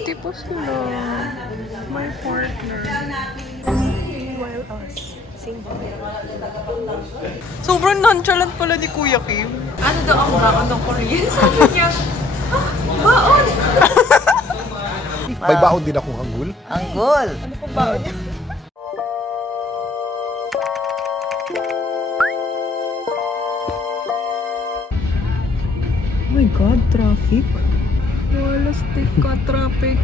Buti po sila. My partner. While us. Single. Sobrang nonchalant pala ni Kuya Kim. Ano daw ang baon ng Korean? Sabi niya, baon! May baon din akong anggol. Anggol? Ano pong baon niya? Oh my God, traffic. Wala stick ka, traffic.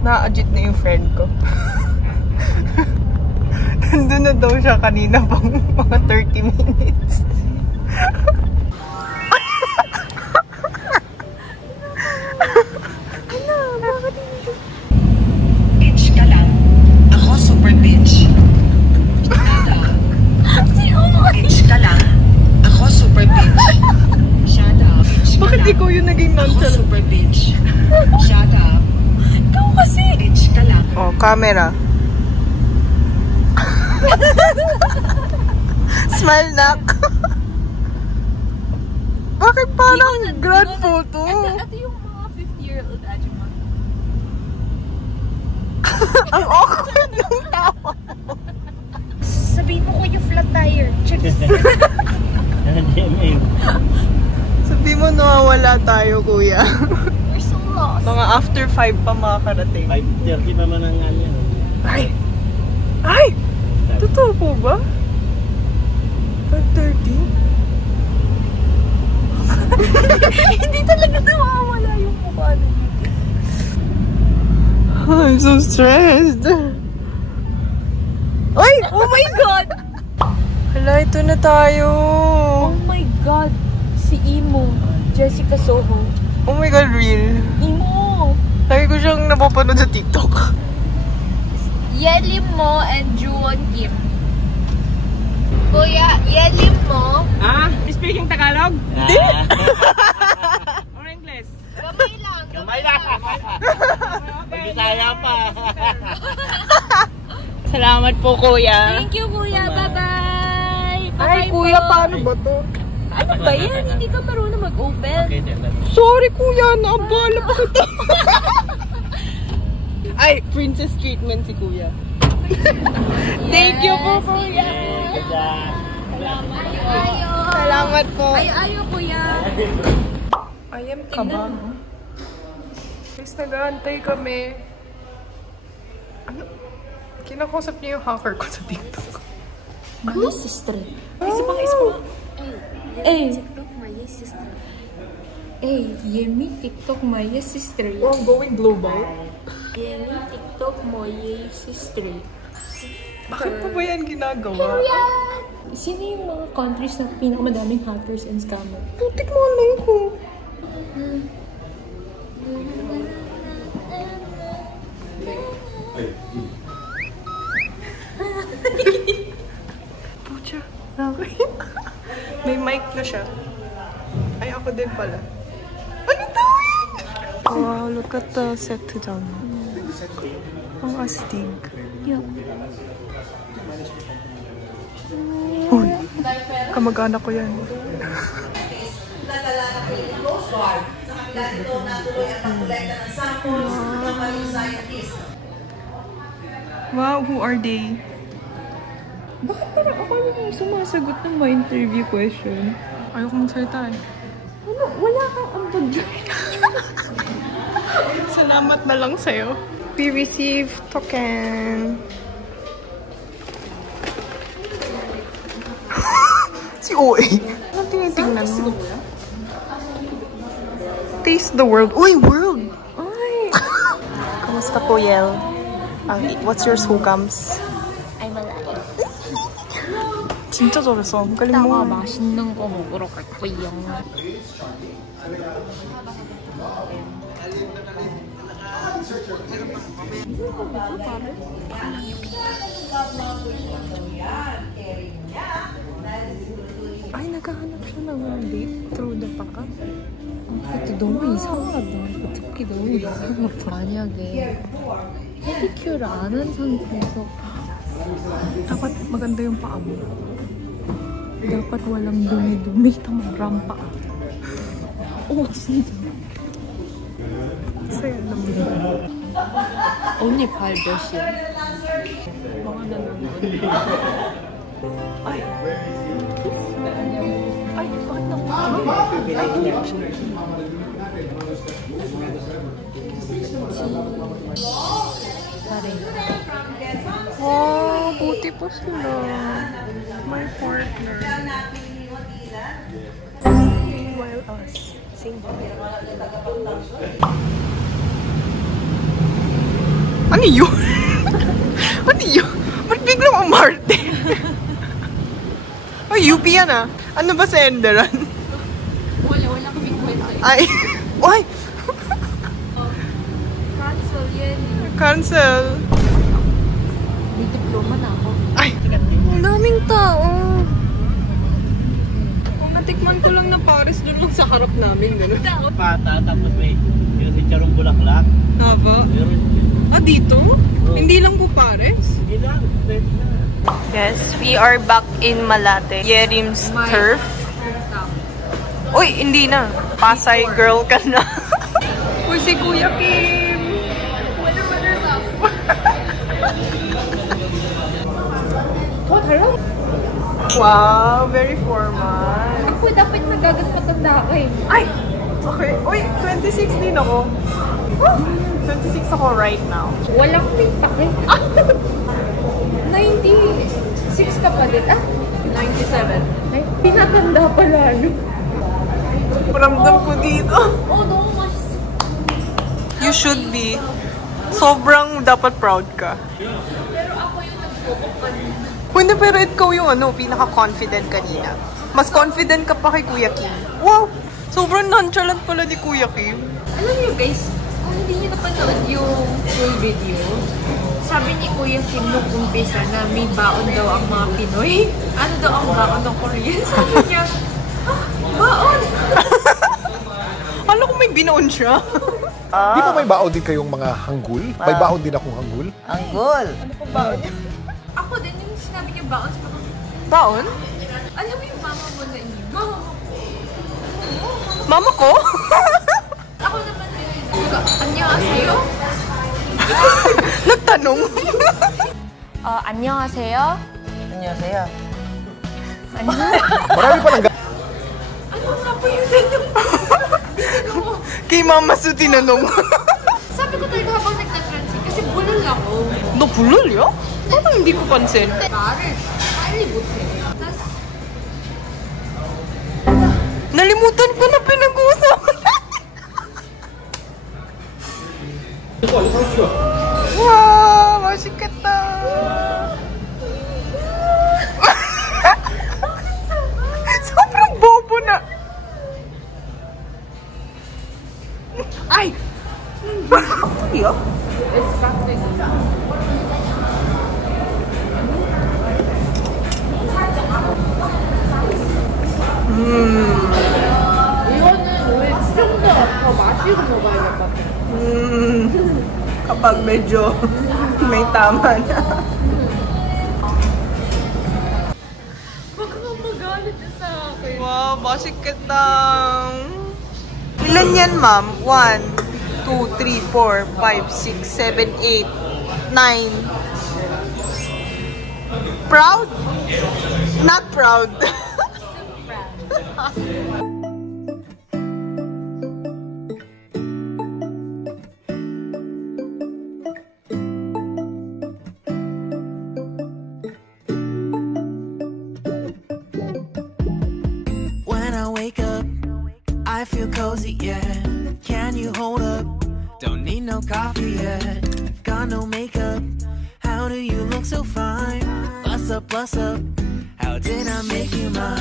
Na-agit na yung friend ko. Nandun na daw siya kanina pang mga 30 minutes. Ano? Bakit hindi? Bitch ka lang. Ako super bitch. Bitch ka lang. Ako super bitch. Shut up. Bakit ikaw yung naging Ako nonchalant? super bitch. Shut up. Ikaw kasi! Bitch ka lang. Oh, camera. Smile, nak. Bakit parang grand photo? Ito yung mga 50-year-old Ajuma. Ang awkward ng tawa. Sabihin mo ko yung flat tire. Check. Sabi mo nawawala tayo, kuya. We're so lost. Mga after 5 pa makakarating. 5:30 pa man ang ano. Ay! Ay! Totoo po ba? 5:30? Hindi talaga nawawala yung mukha na dito. I'm so stressed. Ay! Oh my God! Hala, ito na tayo. Oh my God! Si Imo. Jessica Soho. Oh my God, real. Imo! Lagi ko siyang napapanood sa TikTok. Yelim Mo and Juwon Kim. Kuya, Yelim Mo. Speaking Tagalog? Hindi. Or English? Gamay lang. Kamay na! Bisaya pa! Salamat po, kuya. Thank you, Kuya. Bye-bye! Ay, Bye-bye kuya, po. paano ba to? Ano ba yan? Hindi ka marunong mag-open. Sorry, kuya. Naabala pa kita. Ay, princess treatment si kuya. Thank you po, kuya. Ayo. Salamat po. Ayo, Kuya. I am kaba. Guys, nag-aantay kami. Ano? Kinakausap niya yung hacker ko sa TikTok. My sister. Isa pa. TikTok, my sister. Yemi, TikTok, my sister. Oh, I'm going global. Yemi, TikTok, my sister. Bakit pa ba yan ginagawa? Sino yung mga countries na pinakamadaming hackers and scammers? Putik mo alay ko. Pucha. Okay. May mic na siya. Ay, ako din pala. Ano to? Wow, look at the set dyan. Ang astig. Yup. Uy, kamag-anak ko yan. Wow, who are they? Bakit parang ako yung sumasagot ng my interview question? Ayoko magsalita eh. Ano? Wala kang ambag dyan. Salamat na lang sa'yo. We received token. Si OA. Ano tinitingnan mo? Taste the world. Uy, world! Ay! Kamusta po, Yel? What's your sugams? I'm alive. 진짜 잘했어. galing mo. 맛있는 거 먹으러 갈 거예요. Ay, naghahanap siya ng date through the paka. 그것도 너무 이상하다. 듣기 너무 이상하다. 만약에 페디큐어를 안 한 상태에서 Dapat maganda yung paa mo. Dapat walang dumi-dumi. Tamang rampa. Oh, sige. Saya naman. Only $5 yan. Mga nanonood. Ay! Ay, bakit naman? Ay, hindi pa siya. Wow, buti po sila. My partner. While us, single. Ano yun? Ano yun? Ba't biglang umarte? Ay, UP yan ah. Ano ba sa Enderan? Wala kaming kwento. Ay! Ay! Cancel yan. Cancel. May diploma na ako. Ay! Ang daming tao. Kung natikman ko lang na Paris doon lang sa harap namin. Ganun. Pata, tapos may yung si Charong Bulaklak. Haba? Ah, dito? Hindi lang po Paris? Hindi lang. Yes, we are back in Malate. Yerim's turf. Uy, hindi na. Pasay girl ka na. Uy, si Kuya Kim. Weather lang. What? Hello? Wow, very formal. Ako dapat nagagat matanda ka eh. Ay! Okay. Uy, 26 din ako. 26 ako right now. Walang tikpak eh. 96 ka pa din. 97. Ay, pinatanda pa lalo. Ramdam ko dito. Oh, no, mas. You should be. Sobrang dapat proud ka. Pero ako yung nag-focus kanina. Hindi, pero ikaw yung pinaka-confident kanina. Mas confident ka pa kay Kuya Kim. Wow! Sobrang nonchalant pala ni Kuya Kim. Alam niyo guys, kung hindi niyo napanood yung full video, sabi ni Kuya Kim nung umpisa na may baon daw ang mga Pinoy. Ano daw ang baon ng Korean? Sabi niya, baon! Alam ko may binaon siya. Di ba may baon din kayong mga hanggul? May baon din akong hanggul? Anggol! Ano po baon niya? Ako din yung sinabi niya baon. Sabi ko, Baon? alam mo yung mama mo na yun? Mama mo. Mama ko? Ako naman yun. 안녕하세요? Nagtanong. 안녕하세요? Annyeonghaseyo. Marami pa lang Ano nga po yung tanong? Kay Mama Su tinanong. Sabi ko talaga habang nagta-translate kasi bulol ako. No, bulol ya? Parang hindi ko pansin. Parang, palibot eh. Tapos, Nalimutan ko na pinag-uusapan natin. Wow! Masikat na! Sobrang bobo na! Ay! Iyo? 이거는 왜 좀 더 마시고 먹어야 될 것 같아. Kapag medyo may tama na. Baka magalit na sa akin. Wow, masikat na! Ilan yan, ma'am? 1, 2, 3, 4, 5, 6, 7, 8, 9. Proud? Not proud. When I wake up, I feel cozy, yeah. Can you hold up? Don't need no coffee yet. Got no makeup. How do you look so fine? Bust up, bust up. How did I make you mine?